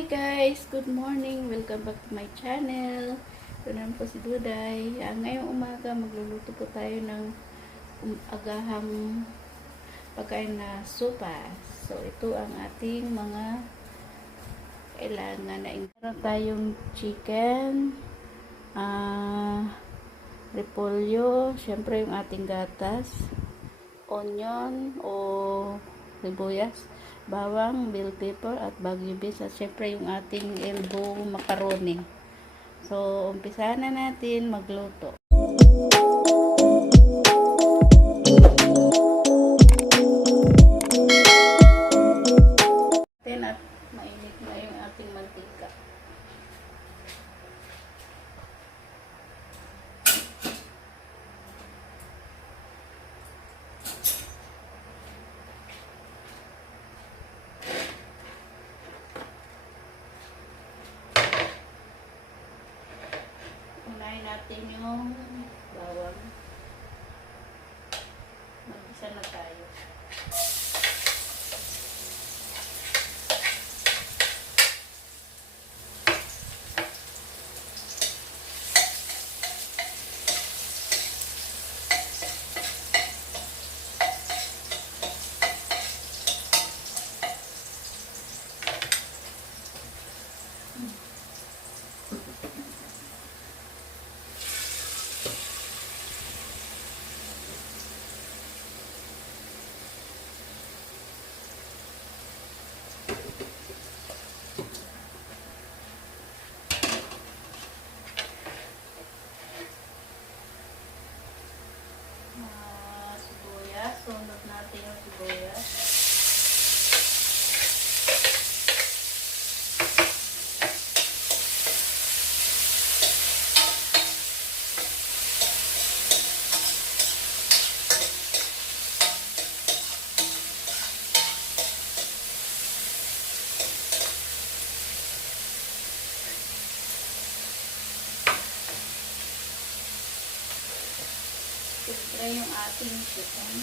Hi guys! Good morning! Welcome back to my channel. Ito naman po si Duday. Ngayong umaga magluluto po tayo ng agahang pagkain na sopas. So ito ang ating mga kailangan na meron tayong chicken, repolyo, syempre yung ating gatas, onion o sibuyas, bawang, bell pepper at Baguio beans at syempre yung ating elbow macaroni. So umpisahan na natin magluto. At mainit na yung ating mantika. Unahin natin yung bawang. Mag-isa na tayo. Sibuyas. Sunod natin yung sibuyas. Siyempre yung ating chicken.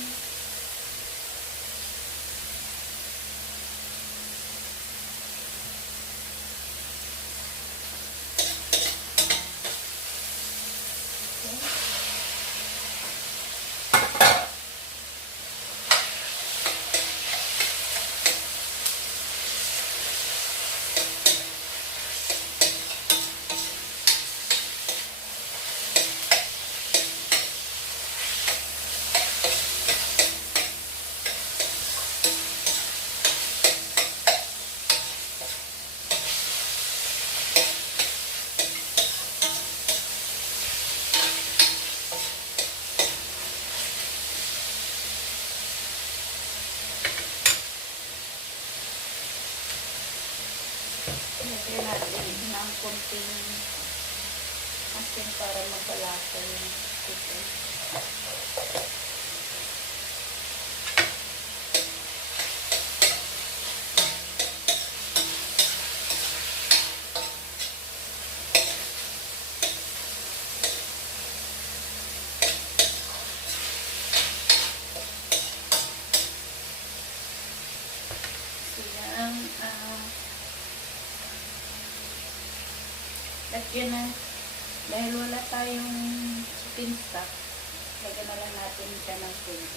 Lagyan natin ng konting asin para magbalasa yung chicken. Lagyan na, dahil wala tayong chicken stock, lagyan na lang natin siya ng tubig.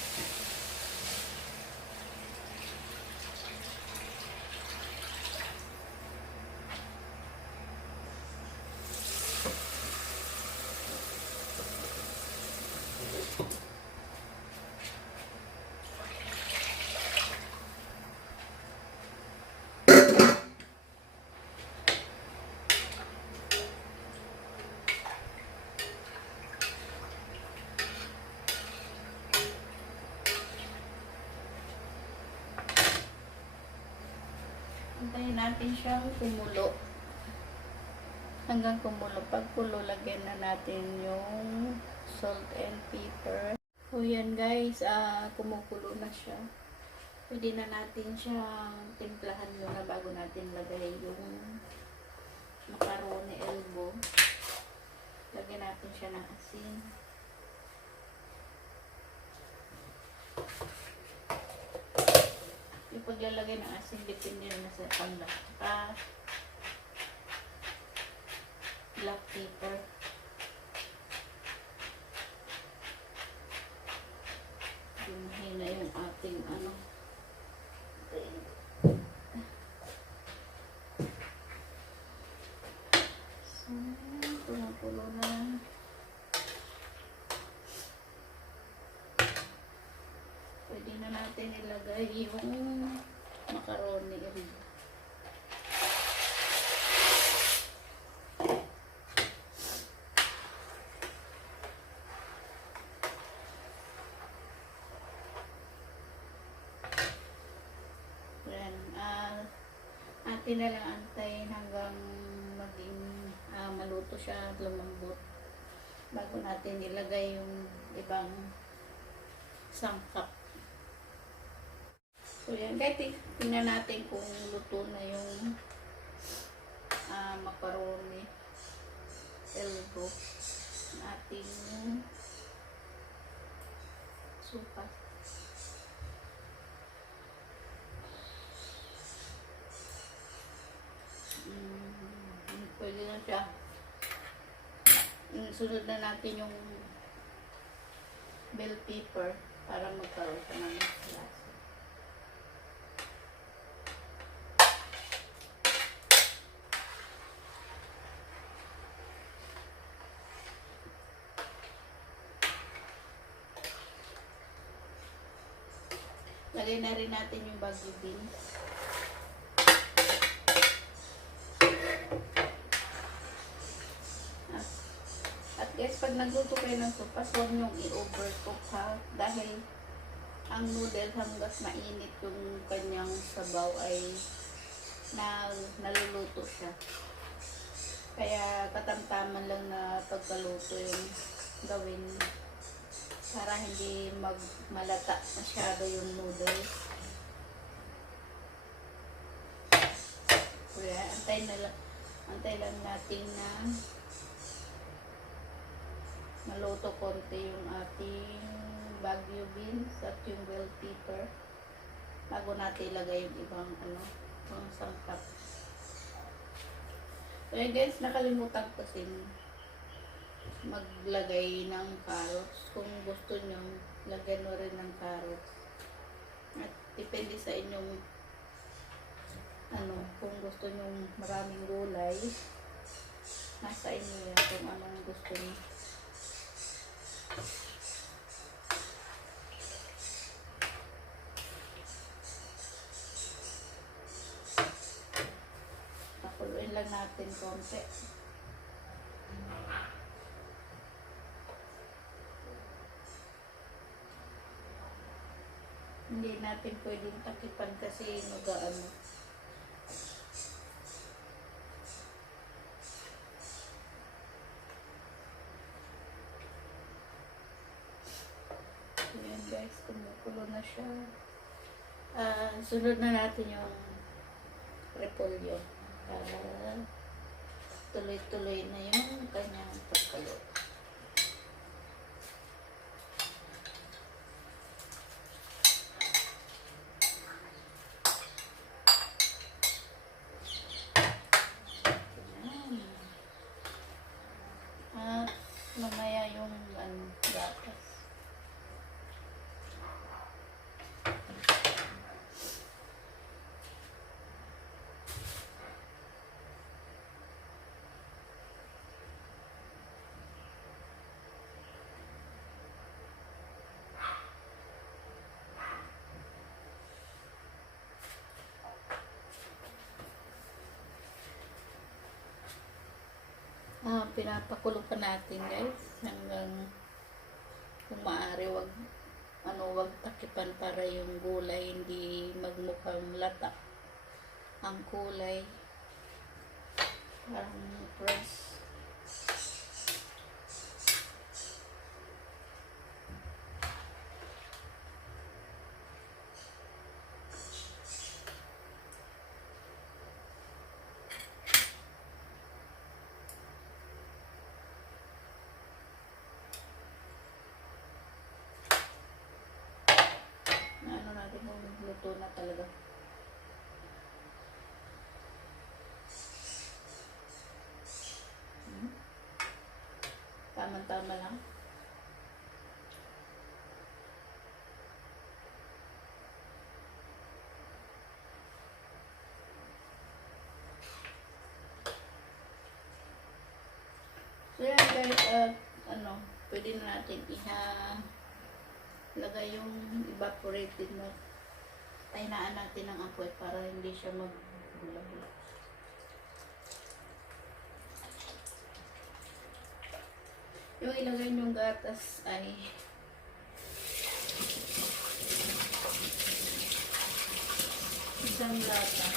Hintayin natin siyang kumulo. Hanggang kumulo. Pag kulo, lagyan na natin yung salt and pepper. So yan guys, kumukulo na siya. Pwede na natin siyang timplahan muna bago natin lagay yung macaroni elbow. Lagyan natin siya ng asin. Yung paglalagay ng asin, depende na sa panlasa. natin ilagay yung macaroni rin. Yan. Atin na lang antayin hanggang maging maluto siya, lumambot, bago natin ilagay yung ibang sangkap. So yan guys, tingnan natin kung luto na yung macaroni elbow ating supa. Pwede na siya. Sunod na natin yung bell pepper para magkaroon siya ng lasa. Lagay na rin natin yung bagu beans. At guys, pag nagluto kayo ng sopas, huwag nyong i-overcook ha. Dahil ang noodles hanggat mainit yung kanyang sabaw ay naluluto siya. Kaya katamtaman lang na pagkaluto yung gawin para hindi malata masyado yung noodles. Kaya antay lang natin na maluto konti yung ating bagu beans at yung bell pepper bago natin ilagay yung ibang yung sangkap. So guys, nakalimutan ko kasi maglagay ng carrots. Kung gusto nyo, lagyan mo rin ng carrots. At depende sa inyong kung gusto nyo maraming gulay, nasa inyo yan kung anong gusto nyo. Pakuluin lang natin konti. Hindi natin pwedeng takipan kasi mag-aano. Ayan guys, kumukulo na siya. Sunod na natin yung repolyo para tuloy-tuloy na yung kanyang pagkulo. At mamaya yung gatas. Pinapakulo pa natin guys hanggang kung maaari wag takipan para yung gulay hindi magmukhang lata ang kulay, parang fresh. Natin kung luto na talaga. Tama-tama lang. So yan guys, pwede na natin lagay yung evaporated milk. Tainaan natin ang apoy para hindi siya magbula-bula. Yung ilagay yung gatas ay isang lata.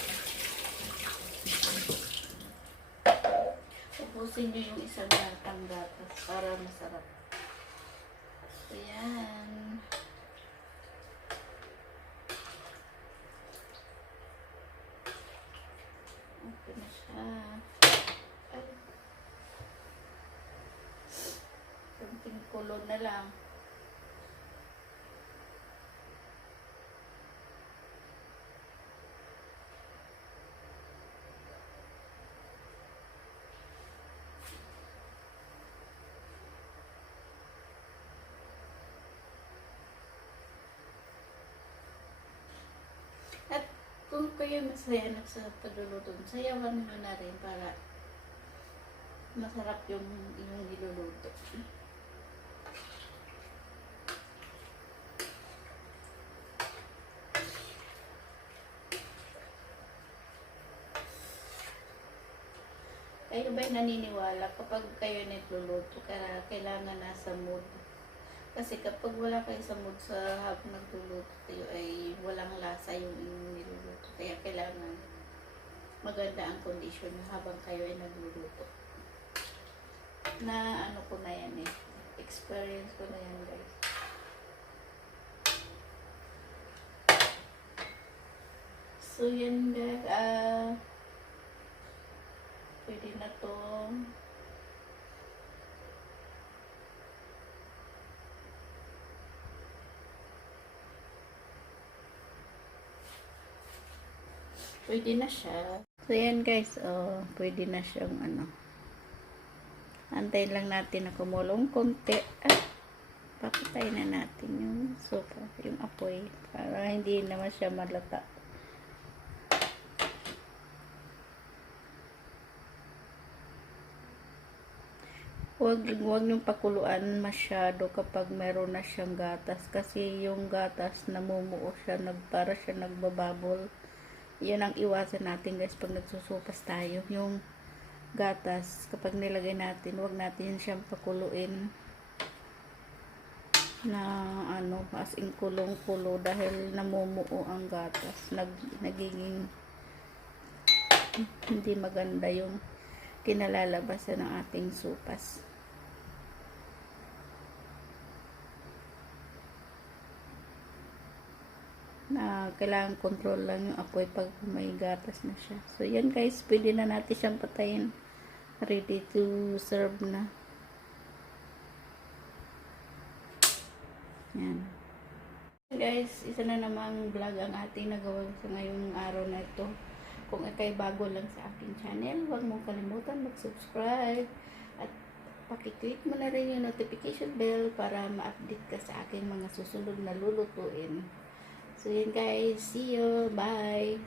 Ubusin nyo yung isang latang gatas para masarap. Ayan. Ito na siya. Ay. Kunting kulo na lang. At kung kayo masaya na sa pagluluto, sayawan nyo na rin para masarap yung niluluto. Kayo ba'y naniniwala kapag kayo nagluluto, kailangan nasa mood? Kasi kapag wala kayo sa mood sa habang nagluluto kayo ay walang lasa yung inyong niluluto. Kaya kailangan maganda ang condition habang kayo ay nagluluto. Na ano ko na yan eh. Experience ko na yan guys. So yan guys. Pwede na to. Pwede na siya. So, yan guys, pwede na siyang antayin lang natin na kumulong konti. Pakitay na natin yung sopa, yung apoy, para hindi naman siya malata. Huwag yung pakuluan masyado kapag meron na siyang gatas. Kasi yung gatas, namumuo siya, para siya nagbababol. Yan ang iwasan natin guys pag nagsusupas tayo. Yung gatas, kapag nilagay natin, huwag natin siyang pakuluin na as in kulong-kulo dahil namumuo ang gatas. Nagiging hindi maganda yung kinalalabasan ng ating supas. Na kailangan control lang yung apoy pag may gatas na siya. So yan guys, pwede na natin siyang patayin. Ready to serve na. Yan. Guys, isa na namang vlog ang ating nagawa sa ngayong araw na ito. Kung ikay bago lang sa aking channel, huwag mong kalimutan mag-subscribe at pakiclick mo na rin yung notification bell para ma-update ka sa aking mga susunod na lulutuin. So yun guys, see you, bye!